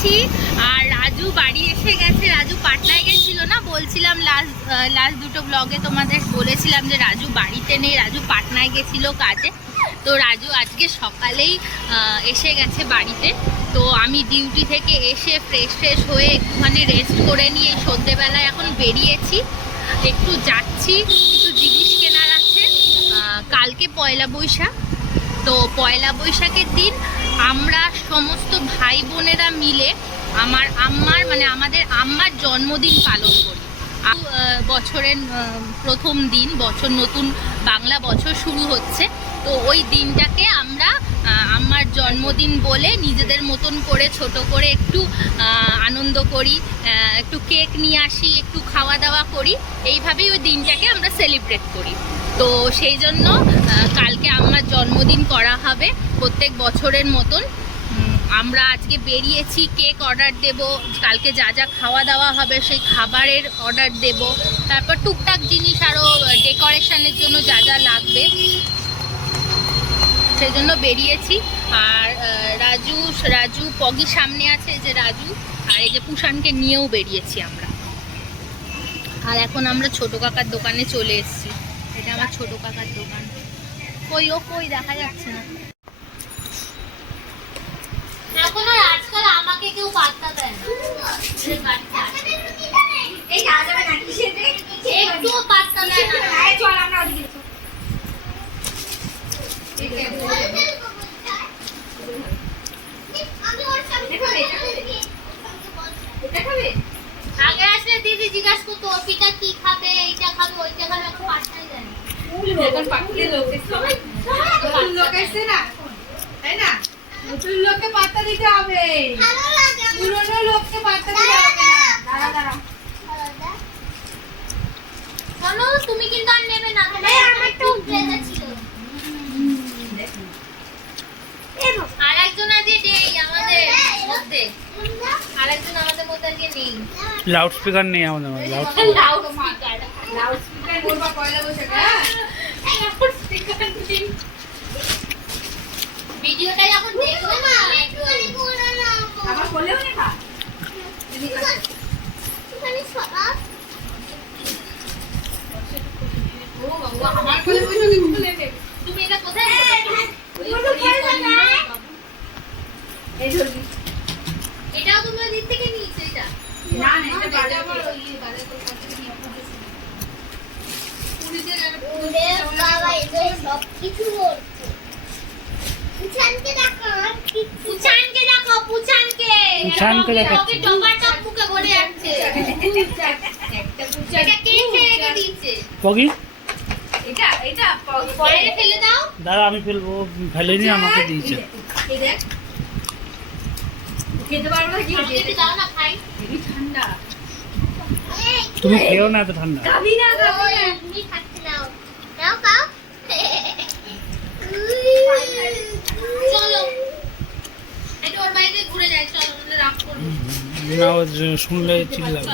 বেরিয়েছি আর রাজু বাড়ি এসে গেছে। রাজু পাটনায় গেছিল না, বলছিলাম লাস্ট দুটো ব্লগে তোমাদের বলেছিলাম যে রাজু বাড়িতে নেই, রাজু পাটনায় গেছিল কাজে। তো রাজু আজকে সকালেই এসে গেছে বাড়িতে। তো আমি ডিউটি থেকে এসে ফ্রেশ হয়ে একটুখানি রেস্ট করে নিয়ে সন্ধ্যেবেলায় এখন বেরিয়েছি, একটু যাচ্ছি, কিছু জিনিস কেনার আছে। কালকে পয়লা বৈশাখ, তো পয়লা বৈশাখের দিন আমরা সমস্ত ভাই বোনেরা মিলে আমাদের আম্মার জন্মদিন পালন করি। বছরের প্রথম দিন, নতুন বাংলা বছর শুরু হচ্ছে। তো ওই দিনটাকে আমরা আম্মার জন্মদিন বলে নিজেদের মতন করে ছোট করে একটু আনন্দ করি, একটু কেক নিয়ে আসি, একটু খাওয়া দাওয়া করি, এইভাবেই ওই দিনটাকে আমরা সেলিব্রেট করি। তো সেই জন্য কালকে আম্মার জন্মদিন করা হবে প্রত্যেক বছরের মতন। আমরা আজকে বেরিয়েছি, কেক অর্ডার দেব, কালকে যা যা খাওয়া দাওয়া হবে সেই খাবারের অর্ডার দেব, তারপর টুকটাক জিনিস আরও ডেকোরেশনের জন্য যা যা লাগবে সেই জন্য বেরিয়েছি। আর রাজু পগির সামনে আছে, এই যে রাজু, আর এই যে পুষানকে নিয়েও বেরিয়েছি আমরা। আর এখন আমরা ছোট কাকার দোকানে চলে এসেছি। এটা আমার ছোট কাকার দোকান। কই দেখা যাচ্ছে না এখন। আর আজকাল আমাকে কেউ পাত্তা দেয় না, একটুও পাত্তা দেয় না। আগে আসলে দিদি জিজ্ঞাসা করতো ওইটা কি খাবে, এইটা খাবে, ওইটা খাবে, এখন পাত্তাই দেয় না। নতুন লোককে পাত্তা দিতে হবে, পুরনো লোককে পাত্তা দিতে হবে না। শোনো, তুমি কিন্তু আর নেবে না, একটু ছিল। আরেকজন আছে আমাদের মধ্যে, আমাদের মধ্যে আজকে নেই। লাউড স্পিকার নেই আমাদের মধ্যে। লাউড স্পিকার বলবা পয়লা বৈশাখ। ভিডিওটা যখন দেখবে না আবার বলেও না আমার কোলে বসে খুলে নেবে। তুমি এটা কোথায় এটাও তুমি ওই দিক থেকে নিয়েছো? এটা না এটা বাড়ি আমার ওই বাড়ি করে থেকে নিয়ে আসছে। পুরিতে ওরে বাবা এটা সব কিছু করছে। পুছানকে দেখো পুছানকে দেখো। ওকে টমাটো মুখে ভরে যাচ্ছে। একটা পুচা এটা কে খেয়ে রেখে দিয়েছে? পগি এটা পরে ফেলে দাও। দাঁড়া, আমি ফেলবো। ফেলেনি, আমাকে দিয়েছে। এই দেখ খেতে পারবো না কি? আমাকে একটু দাও না, খাই। এই ঠান্ডা তুমি খেও না, এত ঠান্ডা। খাবি না তুমি খাচ্ছে নাও নাও খাও। চলো একটু ওর বাইরে ঘুরে যাই, চলো ওদের রাগ করবো না, ও শুনলে চিল্লাবে।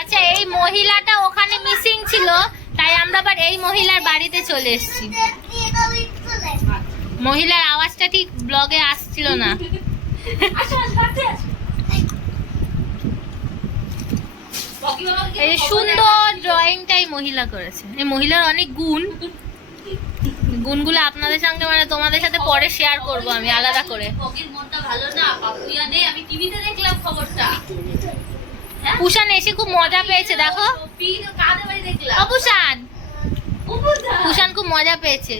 আচ্ছা, এই মহিলাটা ওখানে মিসিং ছিল, তাই আমরা আবার এই মহিলার বাড়িতে চলে এসেছি। মহিলার আওয়াজটা ঠিক ব্লগে আসছিল না। এই সুন্দর ড্রয়িংটাই মহিলা করেছে। এই মহিলার অনেক গুণগুলো আপনাদের সঙ্গে তোমাদের সাথে পরে শেয়ার করব আমি আলাদা করে। মনটা ভালো না, পাপুয়া নেই, আমি টিভিতে দেখলাম খবরটা। পুষান এসে খুব মজা পেয়েছে, দেখো। কাদের বাড়ি দেখলাম? পুষান খুব মজা পেয়েছে।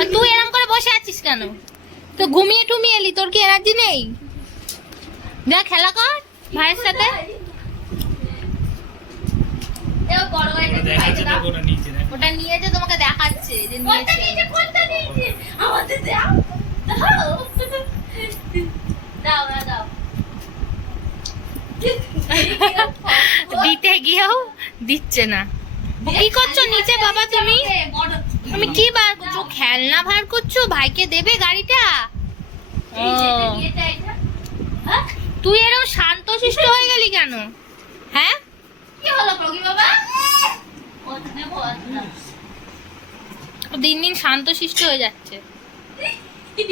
আর তুই এরকম করে বসে আছিস কেন? তো ঘুমিয়ে টুমিয়ে এলি, তোর কি এনার্জি নেই? যা খেলা কর ভাইয়ের সাথে। ওটা নিয়েছে, তোমাকে দেখাচ্ছে যে নিয়েছে। আমাদের দাও দাও দাও। দিতে গিয়েও দিচ্ছে না। কি করছো নিচে বাবা তুমি? তুমি কি বার করছো? খেলনা বার করছো? ভাইকে দেবে গাড়িটা? তুই এরকম শান্তশিষ্ট হয়ে গেলি কেন? হ্যাঁ, কি হলো পগি বাবা? দিন দিন শান্তশিষ্ট হয়ে যাচ্ছে। এটা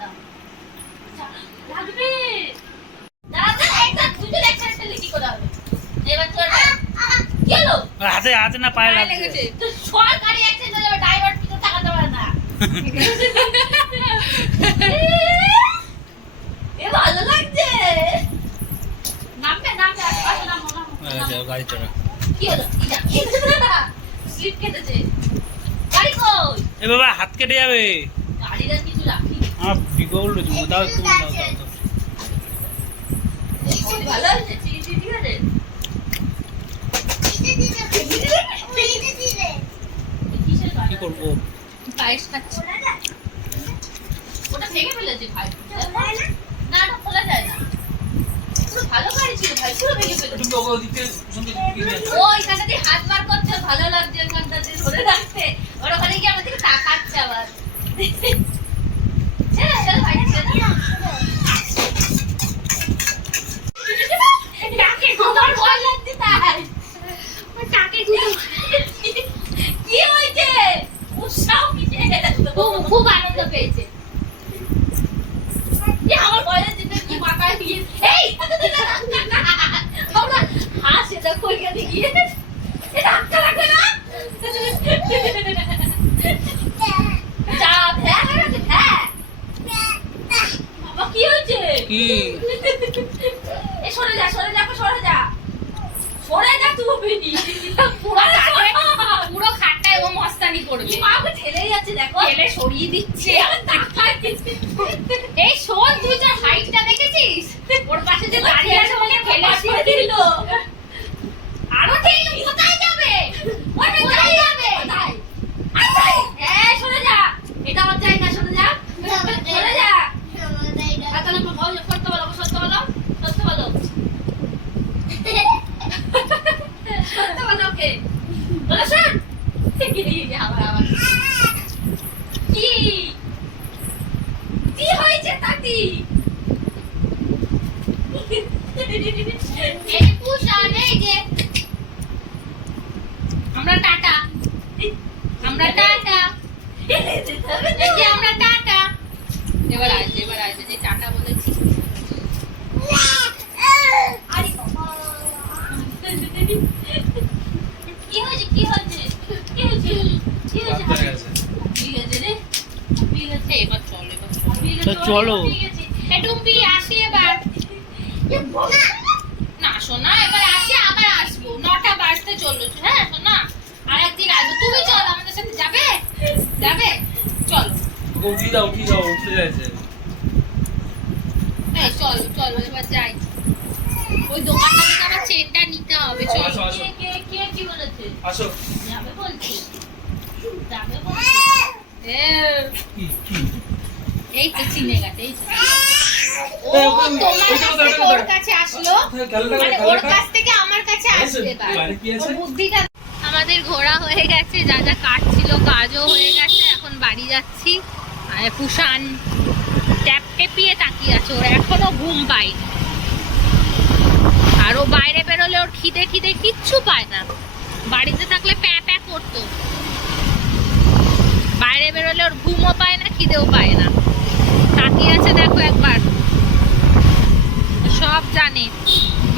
দাও। লাগবে। দাদা একটা দুটো একসাথে লিখি করে হবে। এবার তোর কি হলো? হাতে হাতে না পায়ে লাগছে লেগেছে। তো সরকারি অ্যাক্সিডেন্ট হলে ড্রাইভার কিছু টাকা দেবে না। এ ভালো লাগছে। নামবে আসো নামো। গাড়ি চড়া কি হলো? স্লিপ কেটেছে। গাড়ি কই? এ বাবা হাত কেটে যাবে গাড়ির আর কিছু রাখি। আমার বিগল জমা দাও তুমি দাও ভালো আছে ঠিক আছে। কিসের কি করবো পায়েস খাচ্ছি। ওটা ভেঙে ফেলেছে ভাই। না না খোলা যায় না। পুরো ভালো গাড়ি ছিল ভাই, পুরো ভেঙে ফেলেছে। ও এখানে দিয়ে হাত বার করছে, ভালো লাগছে এখানটা দিয়ে ধরে রাখতে। ওর ওখানে গিয়ে আমাদের তাকাচ্ছে আবার। চল ভাই টাকে তোমার ভয় লাগছে তাই। টাকে কি হয়েছে? উৎসাহ কিসে? খুব আনন্দ পেয়েছে। আমার বয়স যেটা কি মাথায় দিয়ে এই আমরা হাসে দেখো এখানে গিয়ে এটা আটকা লাগবে না যা হ্যাঁ বাবা কি হয়েছে কি এ সরে যা তুমি পুরো খাটটায় ও মস্তানি করবে। মাকে ঠেলে যাচ্ছে দেখো ঠেলে সরিয়ে দিচ্ছে। এই শোন তুই যা হাইটটা দেখেছিস ওর পাশে যে দাঁড়িয়ে আছে বলে ঠেলে সরিয়ে দিল আরো ঠিক কোথায় যাবে ওই কোথায় যাবে সরে যা এটা আমার জায়গা সরে যা তাহলে সত্য বলো সত্য বলো ওকে বলো শোন আবার কি হয়েছে তাতি এই পুষান এই যে আমরা টাটা এই যে আমরা টাটা। এবার আসবে যে টাটা বলেছি। আরে বাবা কি হয়েছে রে এবার চলো চলো টুম্পি আসি এবার। না সোনা এবার আসি আবার আসবো। 9টা বাজতে চললো। হ্যাঁ সোনা আর একদিন আসবো। তুমি চল আমাদের সাথে যাবে চলো। উঠি দাও উঠে যাচ্ছে এই চলো এবার যাই। ওই দোকানটা থেকে আবার চেনটা নিতে হবে। চলো কে কি বলেছে আসো যাবে বলছি এ, কি এই তো চিনে গেছে এই তো। ও এই, তোমার ওই, কাছ ওই, থেকে ওই, ওর কাছে আসলো, গেল মানে ওর কাছ থেকে আমার কাছে আসবে এবার। বাড়ি কি আছে? ওর বুদ্ধিটা। আমাদের ঘোরা হয়ে গেছে, যা কাজ ছিল কাজও হয়ে গেছে। এখন বাড়ি যাচ্ছি। আর পুষান টেপিয়ে তাকিয়ে আছে, ওর এখনো ঘুম পায়নি। আর ও বাইরে বেরোলে ওর খিদে কিচ্ছু পায় না। বাড়িতে থাকলে প্যাঁ করতো, বাইরে বেরোলে ওর ঘুমও পায় না খিদেও পায় না। তাকিয়ে আছে দেখো একবার, সব জানে।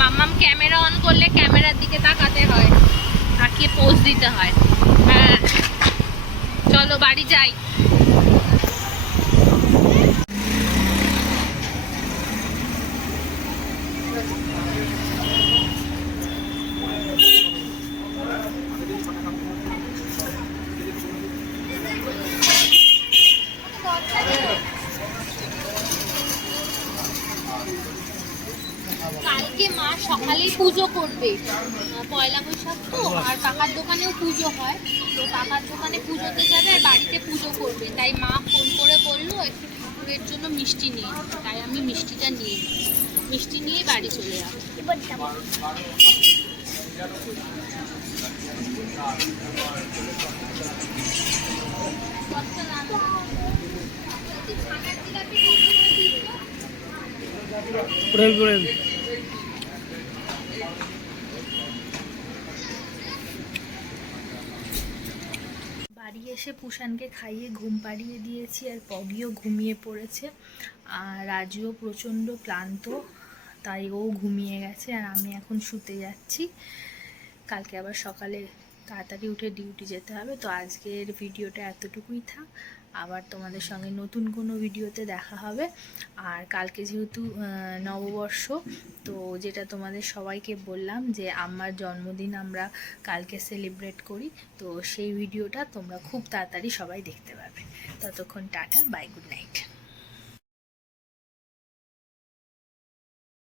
মাম্মাম ক্যামেরা অন করলে ক্যামেরার দিকে তাকাতে হয়, তাকিয়ে পোজ দিতে হয়। হ্যাঁ চলো বাড়ি যাই। কালকে মা সকালেই পুজো করবে, পয়লা বৈশাখ তো, আর কাকার দোকানেও পুজো হয়। তো কাকার দোকানে পুজোতে যাবে আর বাড়িতে পুজো করবে। তাই মা ফোন করে বললো একটু ঠাকুরের জন্য মিষ্টি নিয়ে। তাই আমি মিষ্টিটা নিয়ে মিষ্টি নিয়ে বাড়ি চলে যাবো। পড়ে বাড়ি এসে পুষানকে খাইয়ে ঘুম পাড়িয়ে দিয়েছি, আর পগিও ঘুমিয়ে পড়েছে, আর রাজুও প্রচণ্ড ক্লান্ত, তাই ও ঘুমিয়ে গেছে, আর আমি এখন শুতে যাচ্ছি। কালকে আবার সকালে তাড়াতাড়ি উঠে ডিউটি যেতে হবে। তো আজকের ভিডিওটা এতটুকুই থাক, আবার তোমাদের সঙ্গে নতুন কোনো ভিডিওতে দেখা হবে। আর কালকে যেহেতু নববর্ষ, তো যেটা তোমাদের সবাইকে বললাম যে আমার জন্মদিন আমরা কালকে সেলিব্রেট করি, তো সেই ভিডিওটা তোমরা খুব তাড়াতাড়ি সবাই দেখতে পাবে। ততক্ষণ টাটা, বাই, গুড নাইট।